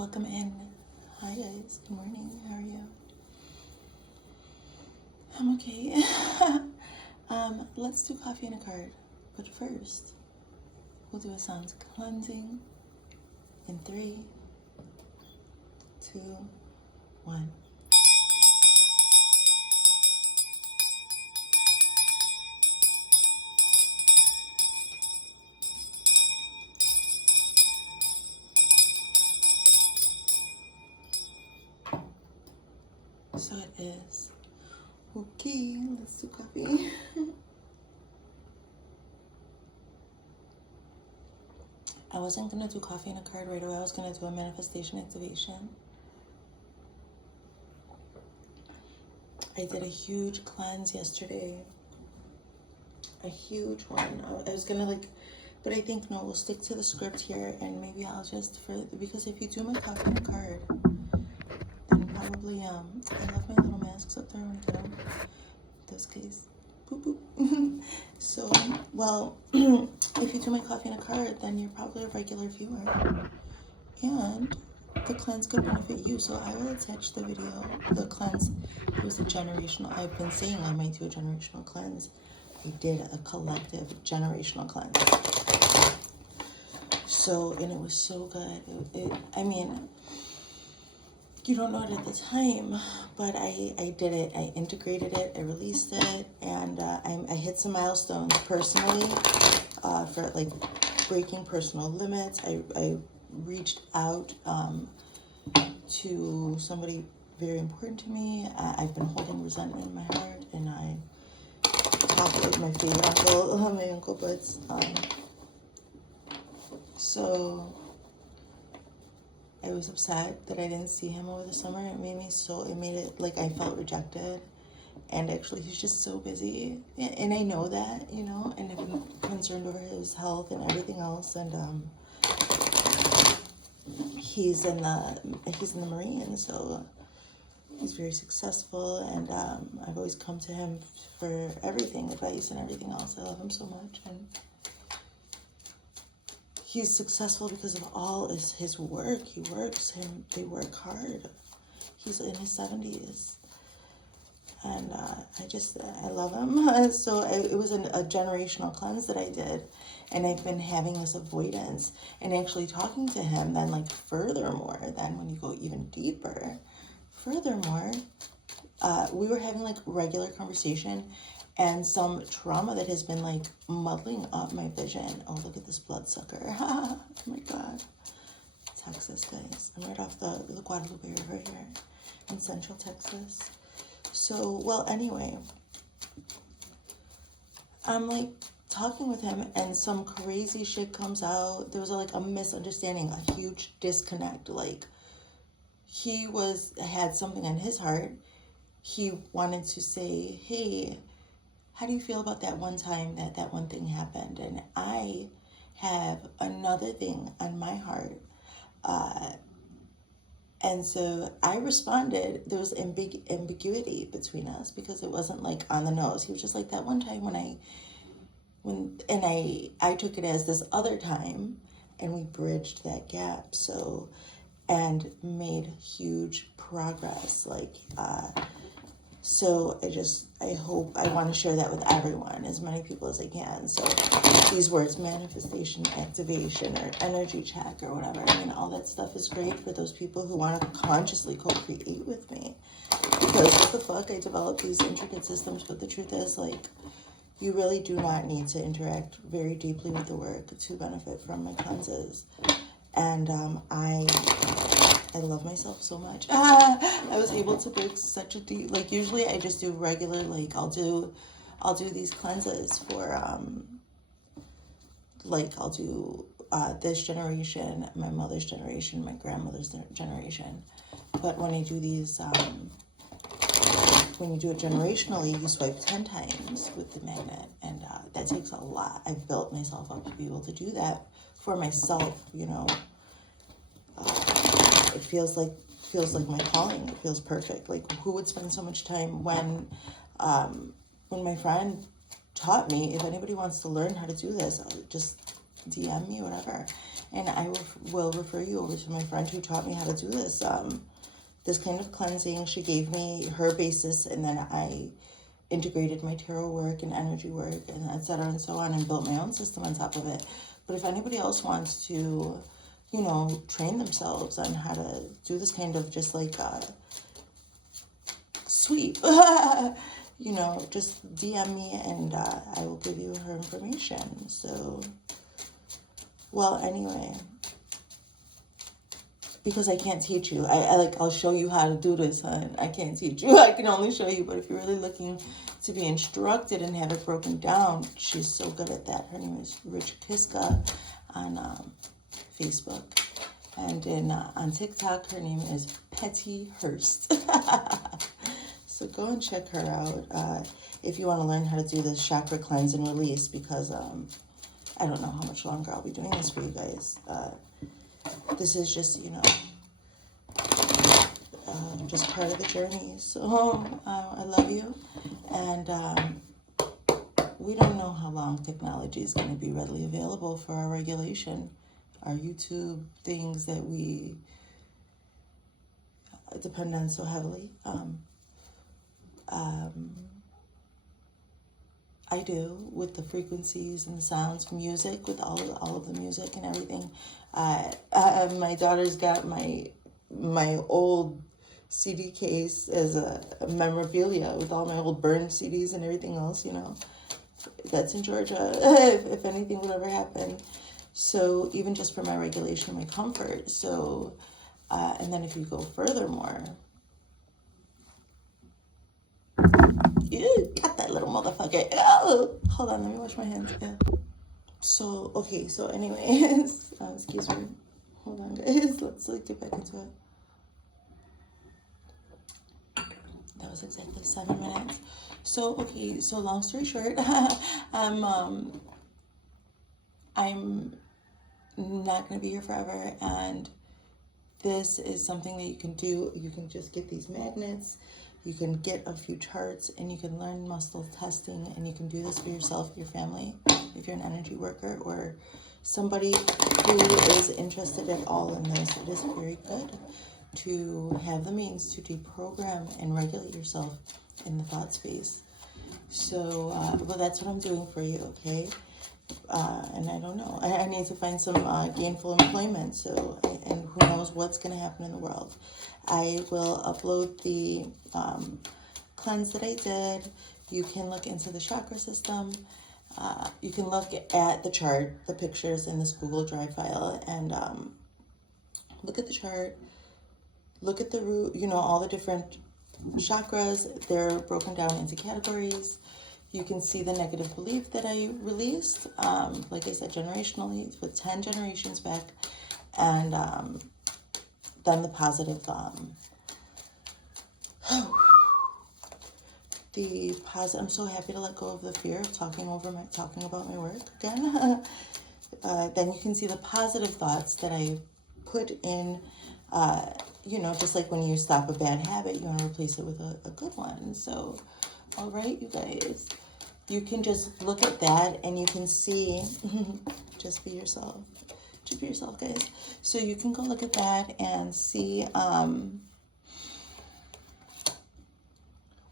Welcome in. Hi guys, good morning. How are you? I'm okay. Let's do coffee and a card. But first, we'll do a sounds cleansing in 3, 2, 1. So it is. Okay, let's do coffee. I wasn't going to do coffee and a card right away. I was going to do a manifestation activation. I did a huge cleanse yesterday. A huge one. I was going to but I think no, we'll stick to the script here, and maybe I'll just, because if you do my coffee and a card, then probably, I left my little masks up there when I get them. This case. Boop, boop. So, well, if you do my coffee and a card, then you're probably a regular viewer. And the cleanse could benefit you. So I will attach the video. The cleanse, it was a generational, I've been saying I might do a generational cleanse. I did a collective generational cleanse. So, and it was so good. I mean, you don't know it at the time, but I did it. I integrated it, I released it, and I hit some milestones personally for like breaking personal limits. I reached out to somebody very important to me. I've been holding resentment in my heart, and I talked with my favorite uncle, my Uncle Butts. So I was upset that I didn't see him over the summer. It made it like I felt rejected. And actually, he's just so busy. And I know that, you know, and I've been concerned over his health and everything else. And he's in the Marines, so he's very successful. And I've always come to him for everything, advice and everything else. I love him so much. And he's successful because of all his work. They work hard. He's in his 70s. And I love him. So it was a generational cleanse that I did. And I've been having this avoidance. And actually talking to him then, like, furthermore, then when you go even deeper, furthermore, we were having, like, regular conversation. And some trauma that has been, like, muddling up my vision. Oh, look at this bloodsucker. Oh, my God. Texas, guys. I'm right off the Guadalupe River here in Central Texas. So, well, anyway. I'm, like, talking with him, and some crazy shit comes out. There was, like, a misunderstanding, a huge disconnect. Like, he had something on his heart. He wanted to say, hey, how do you feel about that one time that one thing happened? And I have another thing on my heart. And so I responded. There was ambiguity between us because it wasn't like on the nose. He was just like, that one time I took it as this other time, and we bridged that gap. So, and made huge progress. Like, so I want to share that with everyone, as many people as I can. So these words, manifestation, activation, or energy check, or whatever, I mean, all that stuff is great for those people who want to consciously co-create with me. Because what the fuck, I developed these intricate systems, but the truth is, like, you really do not need to interact very deeply with the work to benefit from my cleanses. And I love myself so much. I was able to break such a deep, like, usually I just do regular, like, I'll do these cleanses for, like, I'll do this generation, my mother's generation, my grandmother's generation. But when I do these, when you do it generationally, you swipe 10 times with the magnet, and that takes a lot. I've built myself up to be able to do that for myself, you know. It feels like my calling. It feels perfect. Like, who would spend so much time when my friend taught me, if anybody wants to learn how to do this, just DM me, whatever. And I will refer you over to my friend who taught me how to do this. This kind of cleansing. She gave me her basis, and then I integrated my tarot work and energy work and etc. and so on, and built my own system on top of it. But if anybody else wants to, you know, train themselves on how to do this kind of just like sweep, you know, just DM me and I will give you her information. So, well, anyway, because I can't teach you. I'll show you how to do this, hon. I can't teach you. I can only show you. But if you're really looking to be instructed and have it broken down, she's so good at that. Her name is Rich Kiska on Facebook. And on TikTok, her name is Petty Hurst. So go and check her out if you want to learn how to do this chakra cleanse and release, because I don't know how much longer I'll be doing this for you guys. This is just, you know, just part of the journey. So I love you. And we don't know how long technology is going to be readily available for our regulation. Our YouTube things that we depend on so heavily. I do, with the frequencies and the sounds, music, with all of the music and everything. My daughter's got my old CD case as a memorabilia with all my old burned CDs and everything else, you know. That's in Georgia, if anything would ever happen. So even just for my regulation, my comfort. So, and then if you go furthermore, ew, got that little motherfucker. Oh, hold on, let me wash my hands. Yeah. So, okay, so anyways, excuse me. Hold on, guys. Let's get back into it. That was exactly 7 minutes. So, okay, so long story short, I'm not going to be here forever, and this is something that you can do. You can just get these magnets, you can get a few charts, and you can learn muscle testing, and you can do this for yourself, your family, if you're an energy worker or somebody who is interested at all in this. It is very good to have the means to deprogram and regulate yourself in the thought space. So, well, that's what I'm doing for you, okay? And I don't know. I need to find some gainful employment. So, and who knows what's going to happen in the world. I will upload the cleanse that I did. You can look into the chakra system. You can look at the chart, the pictures in this Google Drive file, and look at the chart. Look at the root, you know, all the different chakras. They're broken down into categories. You can see the negative belief that I released, like I said, generationally, with 10 generations back, and then the positive, I'm so happy to let go of the fear of talking about my work again. Then you can see the positive thoughts that I put in, you know, just like when you stop a bad habit, you want to replace it with a good one. So, all right, you guys, you can just look at that and you can see, just be yourself. Just be yourself, guys. So you can go look at that and see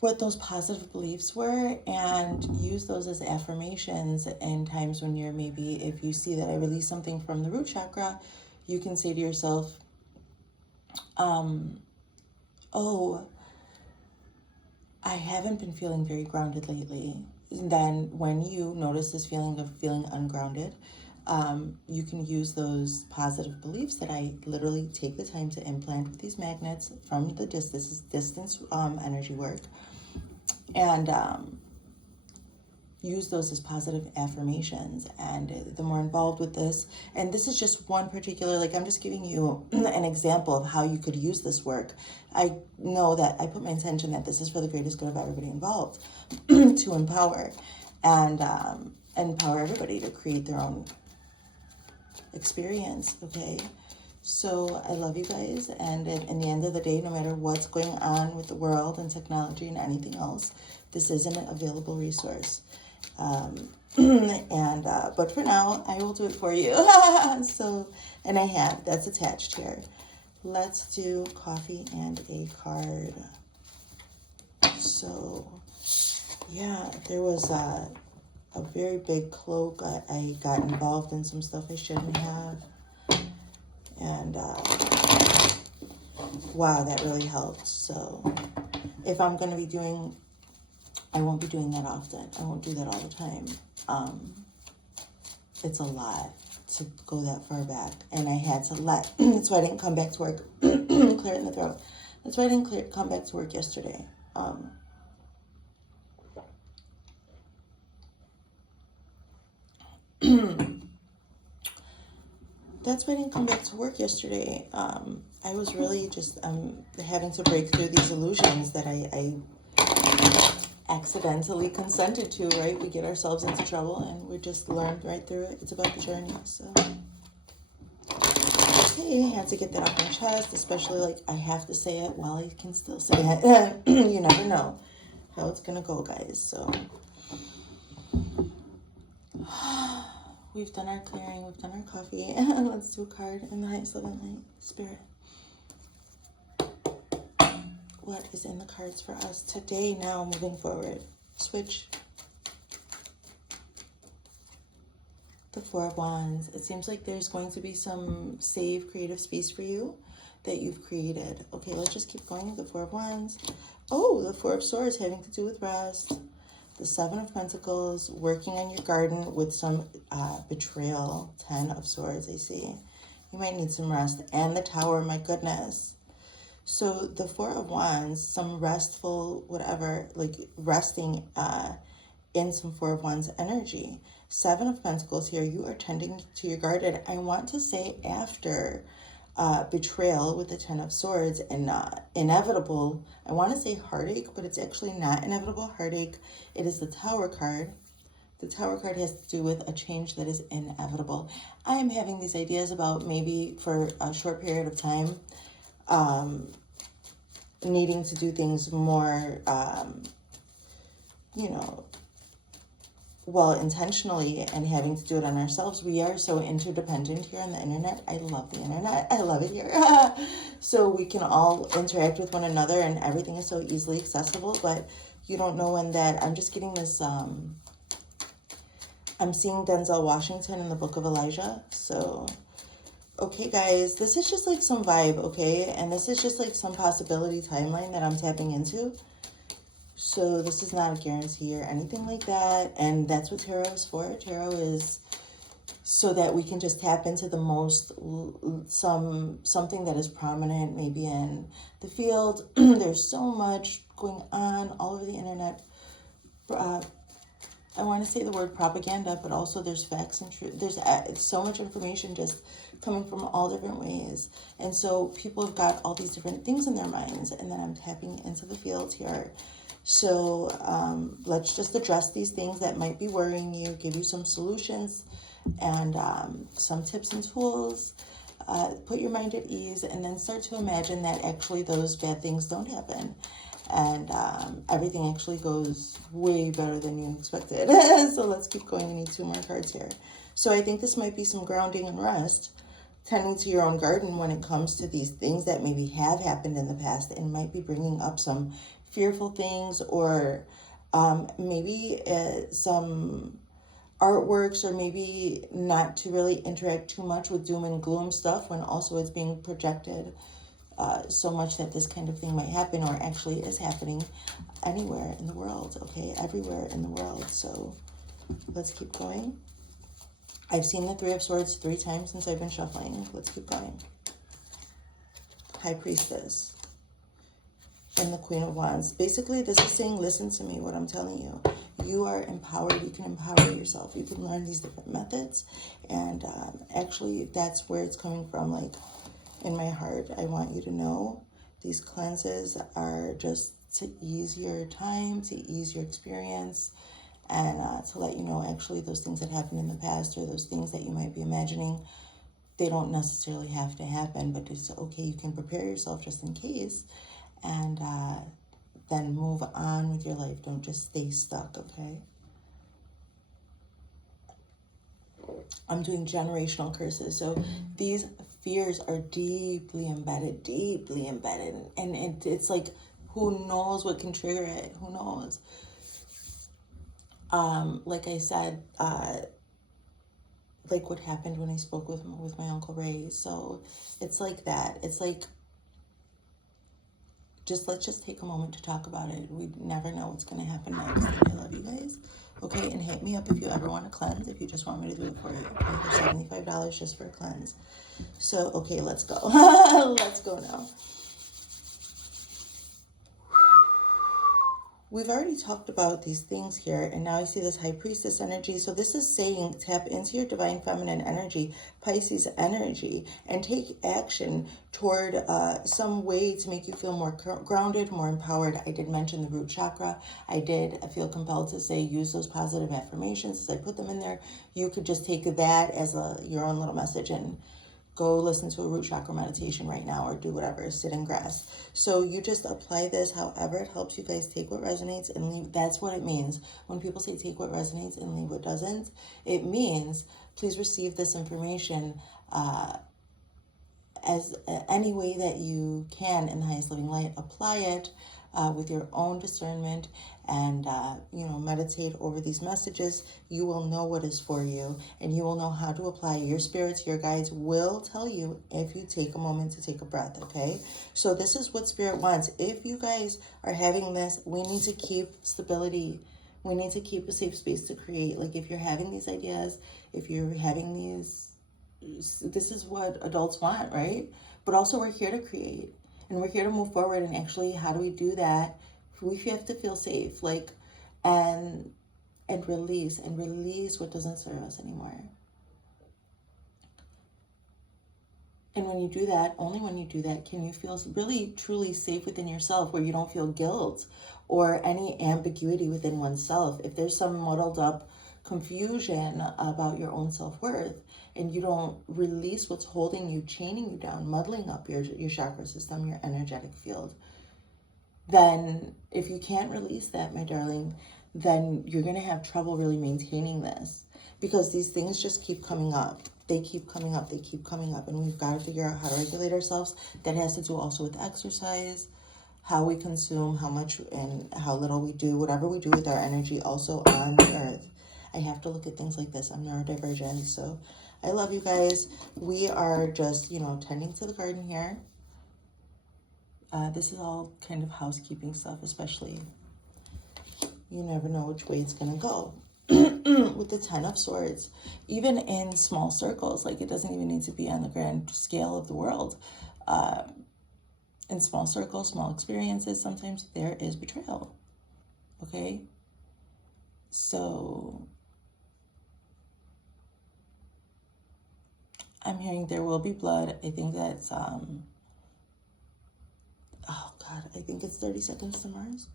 what those positive beliefs were, and use those as affirmations in times when you're maybe, if you see that I release something from the root chakra, you can say to yourself, oh, I haven't been feeling very grounded lately. And then when you notice this feeling of feeling ungrounded, you can use those positive beliefs that I literally take the time to implant with these magnets from the distance energy work, and use those as positive affirmations. And the more involved with this, and this is just one particular, like I'm just giving you an example of how you could use this work. I know that I put my intention that this is for the greatest good of everybody involved, to empower and empower everybody to create their own experience, okay? So I love you guys, and in the end of the day, no matter what's going on with the world and technology and anything else, this is an available resource. But for now, I will do it for you. So, and I have, that's attached here. Let's do coffee and a card. So, yeah, there was a very big cloak. I got involved in some stuff I shouldn't have. And, wow, that really helped. So, if I'm going to be doing, I won't be doing that often. I won't do that all the time. It's a lot to go that far back. And I had to let, that's why I didn't come back to work. Clear it in the throat. That's why I didn't come back to work yesterday. That's why I didn't come back to work yesterday. I was really just having to break through these illusions that I accidentally consented to, right? We get ourselves into trouble and we just learned right through it. It's about the journey. So, okay, I had to get that off my chest, especially like I have to say it while I can still say it. You never know how it's going to go, guys. So, we've done our clearing, we've done our coffee. Let's do a card in the high seventh light. Spirit, what is in the cards for us today, now, moving forward? Switch. The Four of Wands. It seems like there's going to be some safe, creative space for you that you've created. Okay, let's just keep going. The Four of Wands. Oh, the Four of Swords, having to do with rest. The Seven of Pentacles, working on your garden with some betrayal. 10 of Swords, I see. You might need some rest. And the Tower, my goodness. So the Four of Wands, some restful, whatever, like resting in some Four of Wands energy. Seven of Pentacles here, you are tending to your garden. I want to say after betrayal with the 10 of Swords and inevitable, I want to say heartache, but it's actually not inevitable heartache. It is the Tower card. The Tower card has to do with a change that is inevitable. I am having these ideas about maybe for a short period of time, needing to do things more, you know, well, intentionally, and having to do it on ourselves. We are so interdependent here on the internet. I love the internet. I love it here. So we can all interact with one another and everything is so easily accessible, but you don't know when that, I'm just getting this, I'm seeing Denzel Washington in the Book of Elijah. So, okay, guys, this is just like some vibe, okay? And this is just like some possibility timeline that I'm tapping into. So this is not a guarantee or anything like that. And that's what tarot is for. Tarot is so that we can just tap into the most, something that is prominent, maybe in the field. There's so much going on all over the internet. I want to say the word propaganda, but also there's facts and truth. There's so much information just coming from all different ways. And so people have got all these different things in their minds. And then I'm tapping into the field here. So let's just address these things that might be worrying you, give you some solutions and some tips and tools. Put your mind at ease and then start to imagine that actually those bad things don't happen. And everything actually goes way better than you expected. So let's keep going. I need 2 more cards here. So I think this might be some grounding and rest, tending to your own garden when it comes to these things that maybe have happened in the past and might be bringing up some fearful things, or maybe some artworks, or maybe not to really interact too much with doom and gloom stuff when also it's being projected so much that this kind of thing might happen, or actually is happening anywhere in the world, okay? Everywhere in the world. So let's keep going. I've seen the Three of Swords 3 times since I've been shuffling. Let's keep going. High Priestess and the Queen of Wands. Basically, this is saying, listen to me, what I'm telling you. You are empowered. You can empower yourself. You can learn these different methods. And actually, that's where it's coming from. Like, in my heart, I want you to know these cleanses are just to ease your time, to ease your experience, and to let you know actually those things that happened in the past, or those things that you might be imagining, they don't necessarily have to happen, but it's okay. You can prepare yourself just in case, and then move on with your life. Don't just stay stuck, okay? I'm doing generational curses. So these fears are deeply embedded. And it's like, who knows what can trigger it? Who knows? Like I said, like what happened when I spoke with my Uncle Ray. So it's like that. It's like, let's just take a moment to talk about it. We never know what's going to happen next. I love you guys. Okay, and hit me up if you ever want to cleanse, if you just want me to do it for you. Okay, there's $75 just for a cleanse. So, okay, let's go. Let's go now. We've already talked about these things here, and now I see this High Priestess energy. So this is saying tap into your divine feminine energy, Pisces energy, and take action toward some way to make you feel more grounded, more empowered. I did mention the root chakra. I feel compelled to say use those positive affirmations as I put them in there. You could just take that as your own little message and go listen to a root chakra meditation right now, or do whatever, sit in grass. So you just apply this however it helps you guys. Take what resonates and leave. That's what it means. When people say take what resonates and leave what doesn't, it means please receive this information as any way that you can in the highest living light. Apply it with your own discernment, and meditate over these messages. You will know what is for you, and you will know how to apply. Your spirits, your guides will tell you if you take a moment to take a breath. Okay, so this is what spirit wants. If you guys are having this, we need to keep stability. We need to keep a safe space to create. Like if you're having these ideas, if you're having these, this is what adults want, right? But also we're here to create, and we're here to move forward. And actually, how do we do that? We have to feel safe, like, and release what doesn't serve us anymore. And when you do that, only when you do that can you feel really truly safe within yourself, where you don't feel guilt or any ambiguity within oneself. If there's some muddled up confusion about your own self-worth, and you don't release what's holding you, chaining you down, muddling up your chakra system, your energetic field, then if you can't release that, my darling, then you're going to have trouble really maintaining this, because these things just keep coming up. They keep coming up. And we've got to figure out how to regulate ourselves. That has to do also with exercise, how we consume, how much and how little we do, whatever we do with our energy also on the earth. I have to look at things like this. I'm neurodivergent, so I love you guys. We are just, tending to the garden here. This is all kind of housekeeping stuff, especially. You never know which way it's going to go. With the 10 of Swords, even in small circles, like it doesn't even need to be on the grand scale of the world. In small circles, small experiences, sometimes there is betrayal. Okay? So I'm hearing there will be blood. I think that's, oh God, I think it's 30 Seconds to Mars.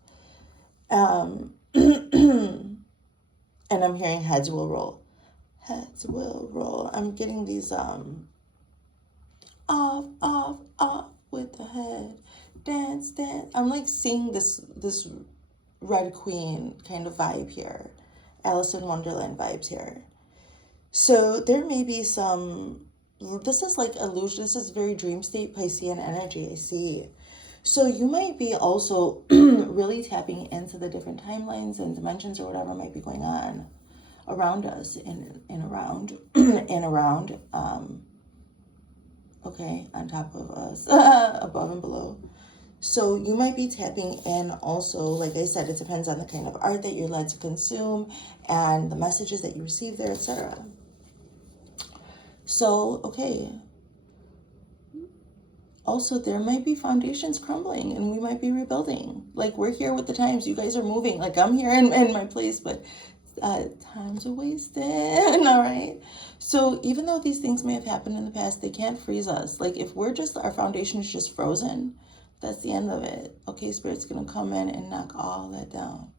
And I'm hearing heads will roll. Heads will roll. I'm getting these, off with the head. Dance, dance. I'm like seeing this Red Queen kind of vibe here. Alice in Wonderland vibes here. So there may be some, this is like illusion. This is very dream state Piscean energy, I see. So you might be also really tapping into the different timelines and dimensions or whatever might be going on around us and around, okay, on top of us, above and below. So you might be tapping in also, like I said, it depends on the kind of art that you're led to consume and the messages that you receive there, etc. So, okay. Also, there might be foundations crumbling and we might be rebuilding. Like, we're here with the times. You guys are moving. Like, I'm here in my place, but time's a wasted. All right? So even though these things may have happened in the past, they can't freeze us. Like, if our foundation is just frozen, that's the end of it. Okay, Spirit's going to come in and knock all that down.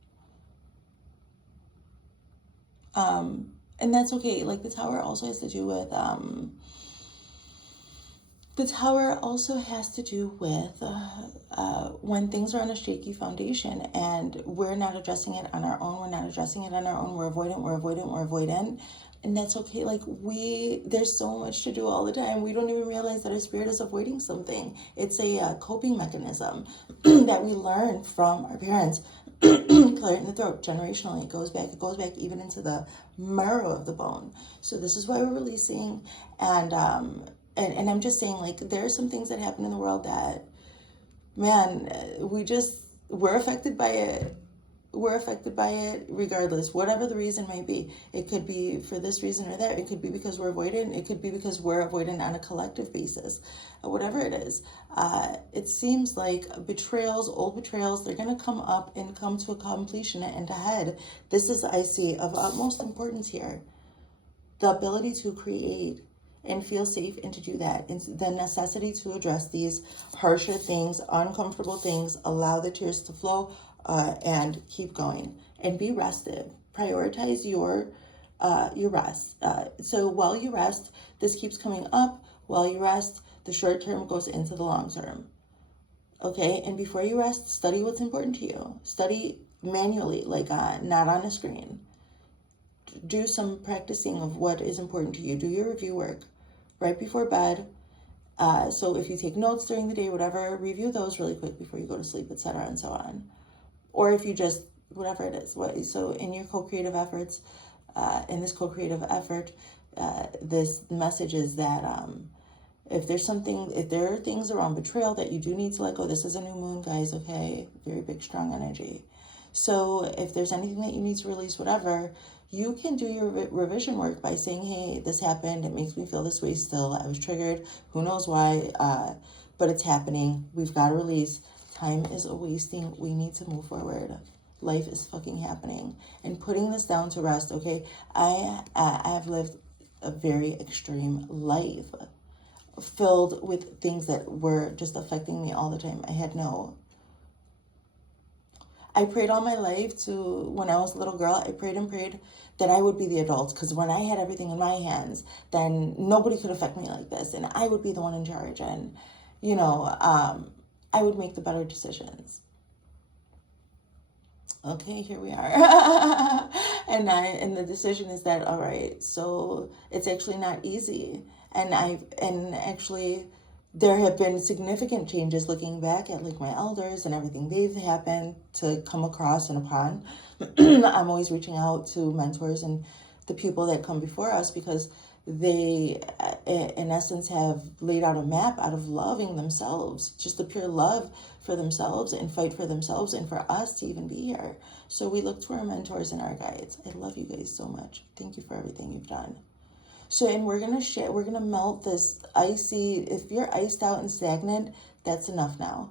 And that's okay. Like, the Tower also has to do with... The Tower also has to do with when things are on a shaky foundation and we're not addressing it on our own. We're avoidant. And that's okay. Like, there's so much to do all the time. We don't even realize that our spirit is avoiding something. It's a coping mechanism that we learn from our parents. Clear it in the throat generationally. It goes back even into the marrow of the bone. So this is why we're releasing. And I'm just saying, like, there are some things that happen in the world that, man, we're affected by it. We're affected by it regardless, whatever the reason may be. It could be for this reason or that. It could be because we're avoidant. It could be because we're avoidant on a collective basis. Whatever it is, it seems like betrayals, old betrayals, they're going to come up and come to a completion and ahead. This is, I see, of utmost importance here. The ability to create and feel safe and to do that. And the necessity to address these harsher things, uncomfortable things, allow the tears to flow, and keep going and be rested. Prioritize your rest. So while you rest, this keeps coming up. While you rest, the short term goes into the long term. Okay, and before you rest, study what's important to you. Study manually, like not on a screen. Do some practicing of what is important to you. Do your review work right before bed. So if you take notes during the day, whatever, review those really quick before you go to sleep, etc., and so on. Or if you just, whatever it is. So in your co-creative efforts, in this co-creative effort, this message is that if there are things around betrayal that you do need to let go, this is a new moon, guys, okay? Very big, strong energy. So if there's anything that you need to release, whatever, you can do your revision work by saying, hey, this happened. It makes me feel this way still. I was triggered. Who knows why? But it's happening. We've got to release. Time is a wasting. We need to move forward. Life is fucking happening. And putting this down to rest, okay? I have lived a very extreme life filled with things that were just affecting me all the time. I prayed all my life when I was a little girl, I prayed and prayed that I would be the adult, because when I had everything in my hands, then nobody could affect me like this, and I would be the one in charge, and, I would make the better decisions. Okay, here we are. and the decision is that, all right, so it's actually not easy. And actually there have been significant changes looking back at like my elders and everything they've happened to come across and upon. I'm always reaching out to mentors and the people that come before us, because they, in essence, have laid out a map out of loving themselves, just the pure love for themselves and fight for themselves and for us to even be here. So we look to our mentors and our guides. I love you guys so much. Thank you for everything you've done. So, and we're going to melt this icy, if you're iced out and stagnant, that's enough now.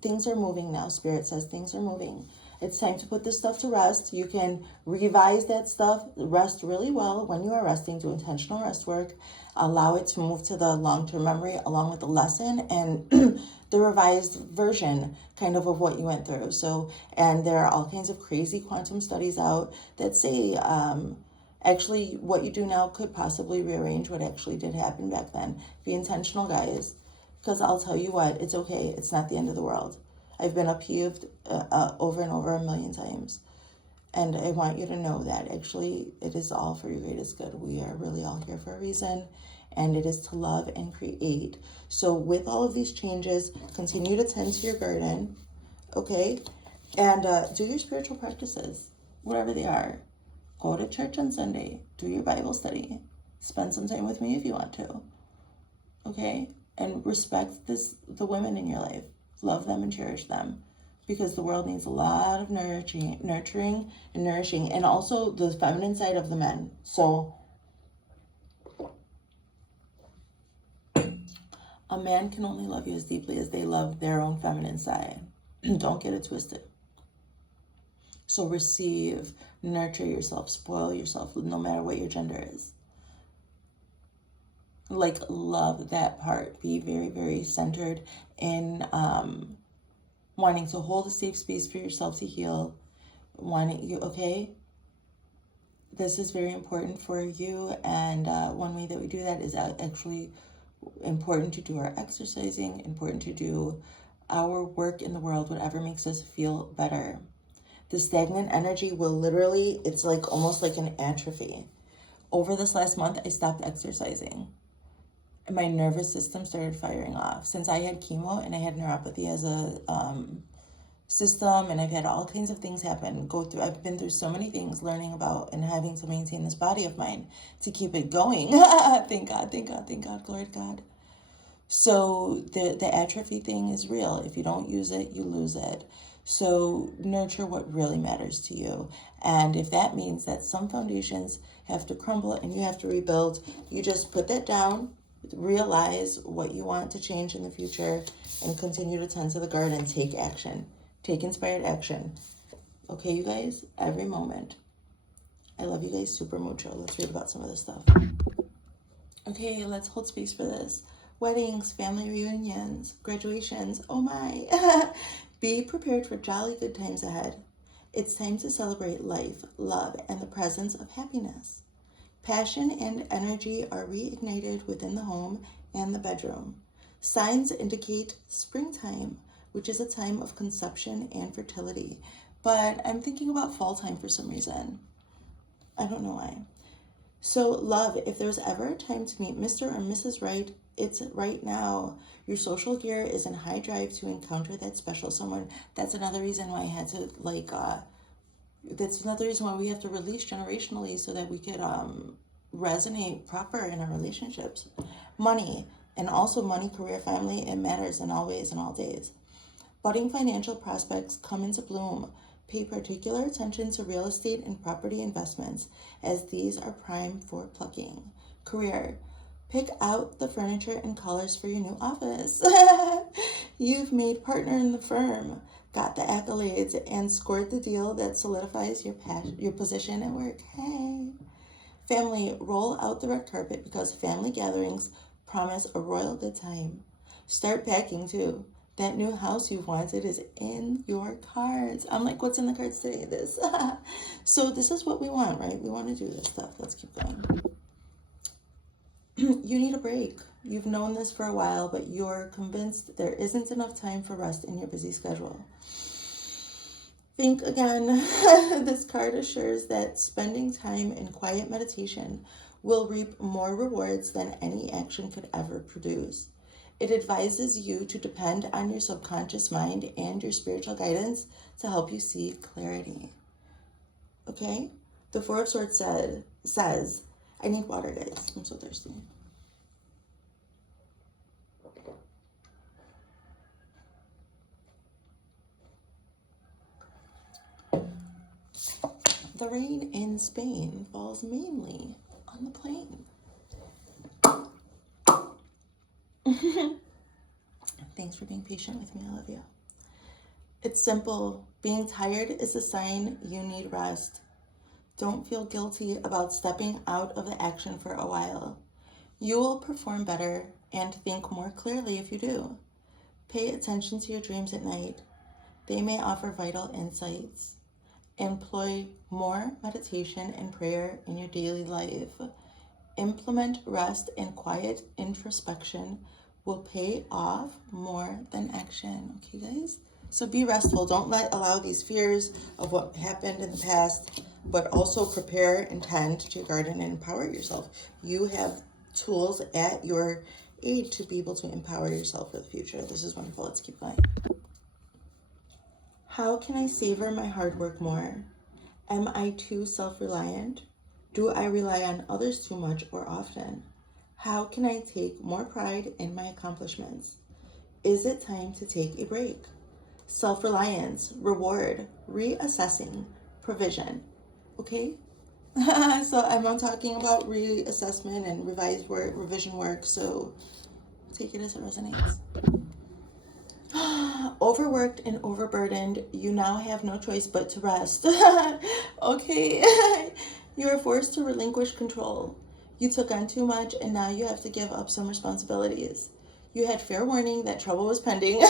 Things are moving now. Spirit says things are moving. It's time to put this stuff to rest. You can revise that stuff, rest really well when you are resting, do intentional rest work, allow it to move to the long-term memory along with the lesson and the revised version kind of what you went through. So, and there are all kinds of crazy quantum studies out that say, actually what you do now could possibly rearrange what actually did happen back then. Be intentional, guys, because I'll tell you what, it's okay. It's not the end of the world. I've been upheaved over and over 1,000,000 times. And I want you to know that actually it is all for your greatest good. We are really all here for a reason, and it is to love and create. So with all of these changes, continue to tend to your garden, okay? And do your spiritual practices, whatever they are. Go to church on Sunday. Do your Bible study. Spend some time with me if you want to, okay? And respect the women in your life. Love them and cherish them, because the world needs a lot of nurturing and nourishing, and also the feminine side of the men. So a man can only love you as deeply as they love their own feminine side. Don't get it twisted. So receive, nurture yourself, spoil yourself, no matter what your gender is. Like, love that part. Be very, very centered in wanting to hold a safe space for yourself to heal. Okay? This is very important for you, and one way that we do that is actually important to do our exercising, important to do our work in the world, whatever makes us feel better. The stagnant energy will literally, it's like almost like an atrophy. Over this last month, I stopped exercising. And my nervous system started firing off. Since I had chemo and I had neuropathy as a system, and I've had all kinds of things happen, I've been through so many things, learning about and having to maintain this body of mine to keep it going. Thank God, thank God, thank God, glory to God. So the atrophy thing is real. If you don't use it, you lose it. So nurture what really matters to you. And if that means that some foundations have to crumble and you have to rebuild, you just put that down, realize what you want to change in the future, and continue to tend to the garden. Take action. Take inspired action. Okay, you guys, every moment. I love you guys super mucho. Let's read about some of this stuff. Okay, let's hold space for this. Weddings, family reunions, graduations, oh my. Be prepared for jolly good times ahead. It's time to celebrate life, love, and the presence of happiness. Passion and energy are reignited within the home and the bedroom. Signs indicate springtime, which is a time of conception and fertility. But I'm thinking about fall time for some reason. I don't know why. So love, if there's ever a time to meet Mr. or Mrs. Right, it's right now. Your social gear is in high drive to encounter that special someone. That's another reason why I had to that's another reason why we have to release generationally, so that we could resonate proper in our relationships. Money, and also money, career, family, it matters in all ways and all days. Budding financial prospects come into bloom. Pay particular attention to real estate and property investments, as these are prime for plucking. Career, pick out the furniture and colors for your new office. You've made partner in the firm, got the accolades, and scored the deal that solidifies your position at work. Hey. Family, roll out the red carpet, because family gatherings promise a royal good time. Start packing too. That new house you've wanted is in your cards. I'm like, what's in the cards today? This. So this is what we want, right? We want to do this stuff. Let's keep going. You need a break. You've known this for a while, but you're convinced there isn't enough time for rest in your busy schedule. Think again. This card assures that spending time in quiet meditation will reap more rewards than any action could ever produce. It advises you to depend on your subconscious mind and your spiritual guidance to help you see clarity. Okay? The Four of Swords says, I need water, guys. I'm so thirsty. The rain in Spain falls mainly on the plain. Thanks for being patient with me. I love you. It's simple. Being tired is a sign you need rest. Don't feel guilty about stepping out of the action for a while. You will perform better and think more clearly if you do. Pay attention to your dreams at night. They may offer vital insights. Employ more meditation and prayer in your daily life. Implement rest and quiet introspection will pay off more than action. Okay, guys? So be restful. Don't allow these fears of what happened in the past, but also prepare and tend to your garden and empower yourself. You have tools at your aid to be able to empower yourself for the future. This is wonderful. Let's keep going. How can I savor my hard work more? Am I too self-reliant? Do I rely on others too much or often? How can I take more pride in my accomplishments? Is it time to take a break? Self-reliance, reward, reassessing, provision. Okay? So I'm talking about reassessment and revision work, so take it as it resonates. Overworked and overburdened, you now have no choice but to rest. Okay. You are forced to relinquish control. You took on too much and now you have to give up some responsibilities. You had fair warning that trouble was pending,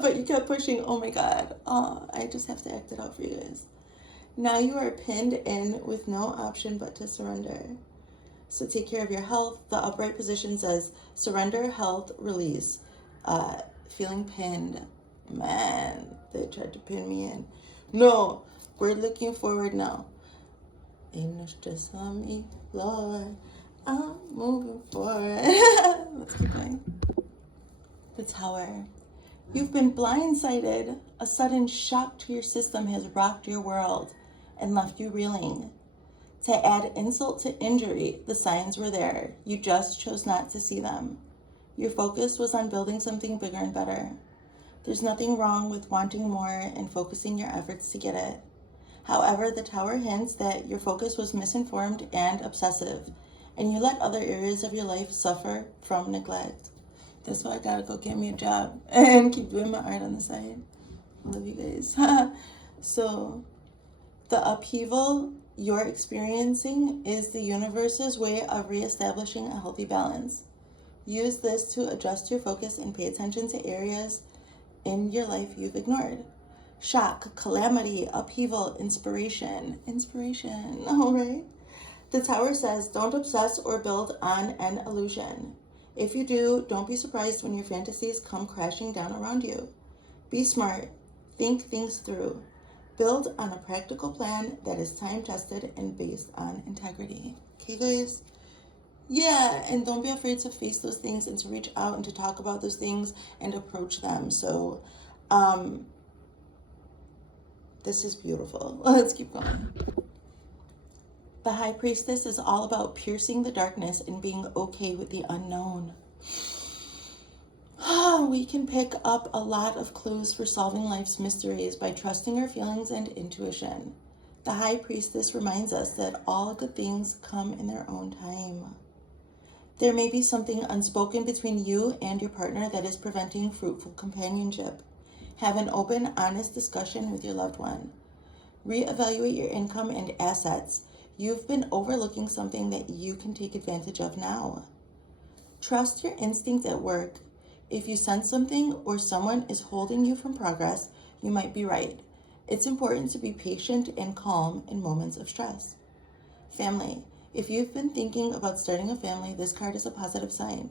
but you kept pushing. Oh my God. Oh, I just have to act it out for you guys. Now you are pinned in with no option but to surrender. So take care of your health. The upright position says surrender, health, release. Feeling pinned. Man, they tried to pin me in. No, we're looking forward now. Ain't no stress on me. Lord, I'm moving forward. Let's keep going. The Tower. You've been blindsided. A sudden shock to your system has rocked your world and left you reeling. To add insult to injury, the signs were there. You just chose not to see them. Your focus was on building something bigger and better. There's nothing wrong with wanting more and focusing your efforts to get it. However, the Tower hints that your focus was misinformed and obsessive, and you let other areas of your life suffer from neglect. That's why I gotta go get me a job and keep doing my art on the side. I love you guys. So, the upheaval you're experiencing is the universe's way of reestablishing a healthy balance. Use this to adjust your focus and pay attention to areas in your life you've ignored. Shock, calamity, upheaval, inspiration. Inspiration, all right? The Tower says, don't obsess or build on an illusion. If you do, don't be surprised when your fantasies come crashing down around you. Be smart. Think things through. Build on a practical plan that is time-tested and based on integrity. Okay, guys? Yeah, and don't be afraid to face those things and to reach out and to talk about those things and approach them. So, this is beautiful. Let's keep going. The High Priestess is all about piercing the darkness and being okay with the unknown. We can pick up a lot of clues for solving life's mysteries by trusting our feelings and intuition. The High Priestess reminds us that all good things come in their own time. There may be something unspoken between you and your partner that is preventing fruitful companionship. Have an open, honest discussion with your loved one. Reevaluate your income and assets. You've been overlooking something that you can take advantage of now. Trust your instinct at work. If you sense something or someone is holding you from progress, you might be right. It's important to be patient and calm in moments of stress. Family. If you've been thinking about starting a family, this card is a positive sign.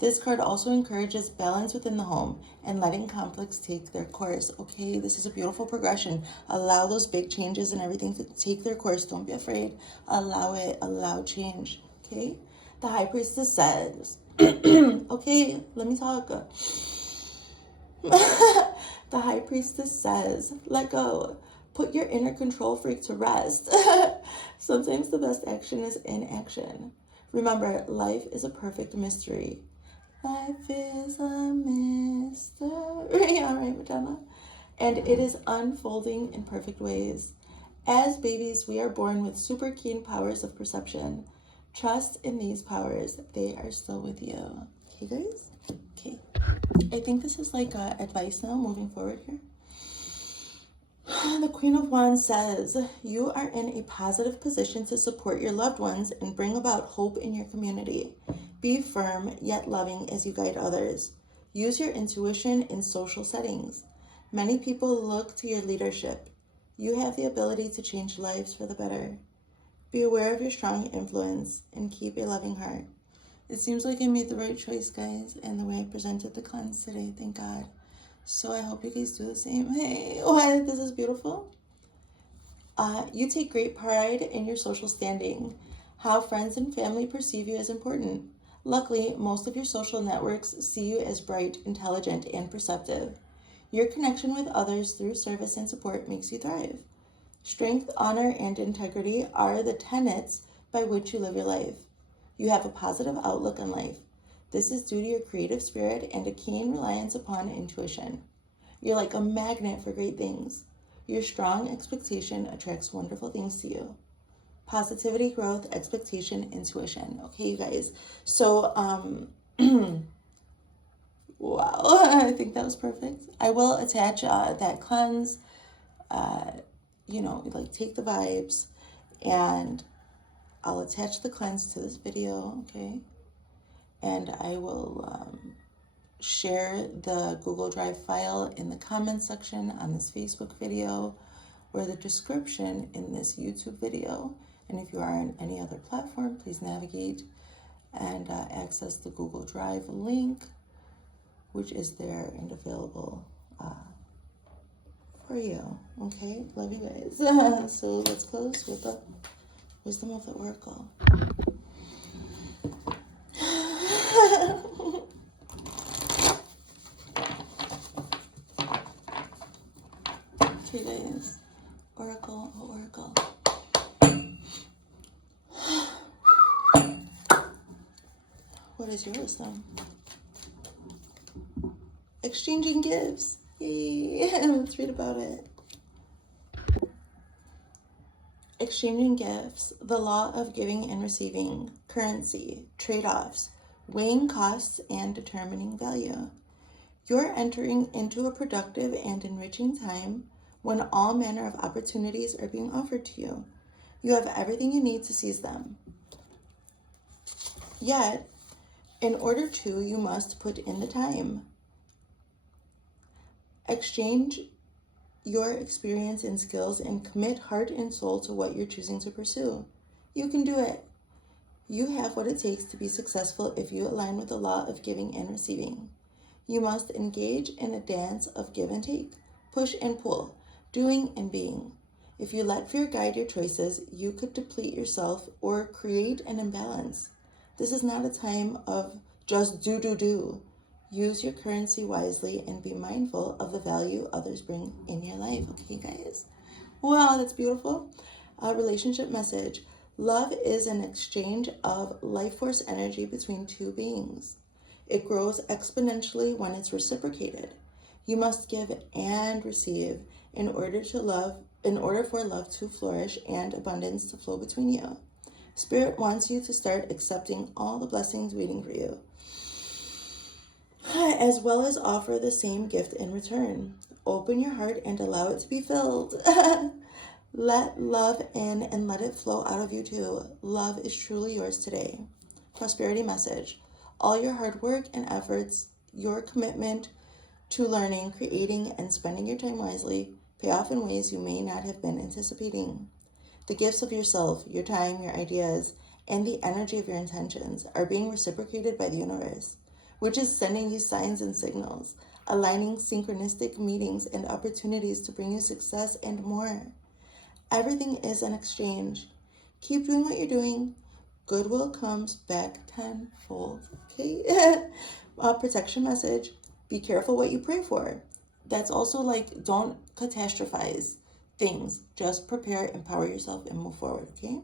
This card also encourages balance within the home and letting conflicts take their course. Okay, this is a beautiful progression. Allow those big changes and everything to take their course. Don't be afraid. Allow it. Allow change. Okay? The High Priestess says, okay, let me talk. The High Priestess says, let go. Put your inner control freak to rest. Sometimes the best action is inaction. Remember, life is a perfect mystery. Life is a mystery. All right, Madonna. And it is unfolding in perfect ways. As babies, we are born with super keen powers of perception. Trust in these powers. They are still with you. Okay, guys? Okay. I think this is like advice now, moving forward here. The Queen of Wands says, you are in a positive position to support your loved ones and bring about hope in your community. Be firm yet loving as you guide others. Use your intuition in social settings. Many people look to your leadership. You have the ability to change lives for the better. Be aware of your strong influence and keep a loving heart. It seems like I made the right choice, guys, and the way I presented the cleanse today, thank God. So I hope you guys do the same. Hey, what? This is beautiful. You take great pride in your social standing. How friends and family perceive you as important. Luckily, most of your social networks see you as bright, intelligent, and perceptive. Your connection with others through service and support makes you thrive. Strength, honor, and integrity are the tenets by which you live your life. You have a positive outlook on life. This is due to your creative spirit and a keen reliance upon intuition. You're like a magnet for great things. Your strong expectation attracts wonderful things to you. Positivity, growth, expectation, intuition. Okay, you guys. So, wow, I think that was perfect. I will attach that cleanse, like take the vibes, and I'll attach the cleanse to this video, okay? And I will share the Google Drive file in the comments section on this Facebook video or the description in this YouTube video. And if you are on any other platform, please navigate and access the Google Drive link, which is there and available for you. Okay, love you guys. So let's close with the wisdom of the oracle. Okay, guys. Oracle, oh, Oracle. What is your wisdom? Exchanging gifts. Yay. Let's read about it. Exchanging gifts, the law of giving and receiving, currency, trade-offs, weighing costs, and determining value. You're entering into a productive and enriching time when all manner of opportunities are being offered to you. You have everything you need to seize them. Yet, in order to, you must put in the time. Exchange your experience and skills and commit heart and soul to what you're choosing to pursue. You can do it. You have what it takes to be successful if you align with the law of giving and receiving. You must engage in a dance of give and take, push and pull, doing and being. If you let fear guide your choices, you could deplete yourself or create an imbalance. This is not a time of just do. Use your currency wisely and be mindful of the value others bring in your life. Okay, guys? Wow, that's beautiful. Relationship message. Love is an exchange of life force energy between two beings. It grows exponentially when it's reciprocated. You must give and receive in order for love to flourish and abundance to flow between you. Spirit wants you to start accepting all the blessings waiting for you, as well as offer the same gift in return. Open your heart and allow it to be filled. Let love in and let it flow out of you too. Love is truly yours today. Prosperity message. All your hard work and efforts, your commitment to learning, creating, and spending your time wisely pay off in ways you may not have been anticipating. The gifts of yourself, your time, your ideas, and the energy of your intentions are being reciprocated by the universe, which is sending you signs and signals, aligning synchronistic meetings and opportunities to bring you success and more. Everything is an exchange. Keep doing what you're doing. Goodwill comes back tenfold. Okay? Protection message. Be careful what you pray for. That's also like, don't catastrophize things. Just prepare, empower yourself, and move forward. Okay?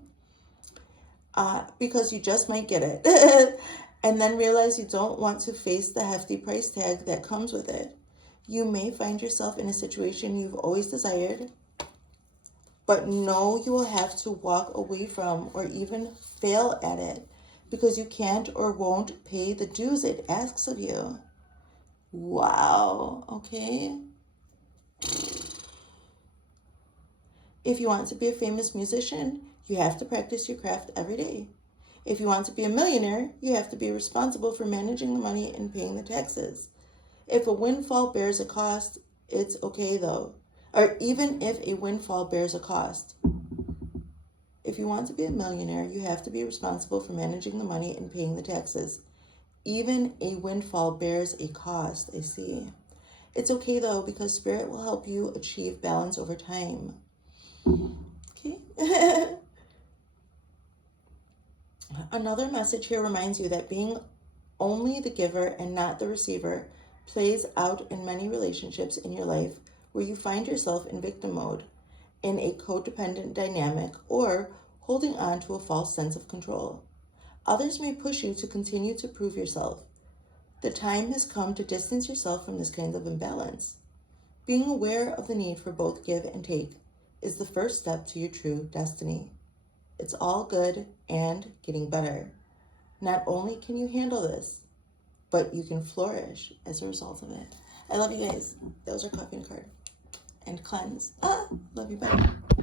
Because you just might get it. And then realize you don't want to face the hefty price tag that comes with it. You may find yourself in a situation you've always desired, but know you will have to walk away from or even fail at it because you can't or won't pay the dues it asks of you. Wow, okay? If you want to be a famous musician, you have to practice your craft every day. If you want to be a millionaire, you have to be responsible for managing the money and paying the taxes. If a windfall bears a cost, it's okay though. Or even if a windfall bears a cost. If you want to be a millionaire, you have to be responsible for managing the money and paying the taxes. Even a windfall bears a cost, I see. It's okay though, because Spirit will help you achieve balance over time. Okay? Another message here reminds you that being only the giver and not the receiver plays out in many relationships in your life where you find yourself in victim mode, in a codependent dynamic, or holding on to a false sense of control. Others may push you to continue to prove yourself. The time has come to distance yourself from this kind of imbalance. Being aware of the need for both give and take is the first step to your true destiny. It's all good and getting better. Not only can you handle this, but you can flourish as a result of it. I love you guys. That was our coffee and card. And cleanse. Love you, bye.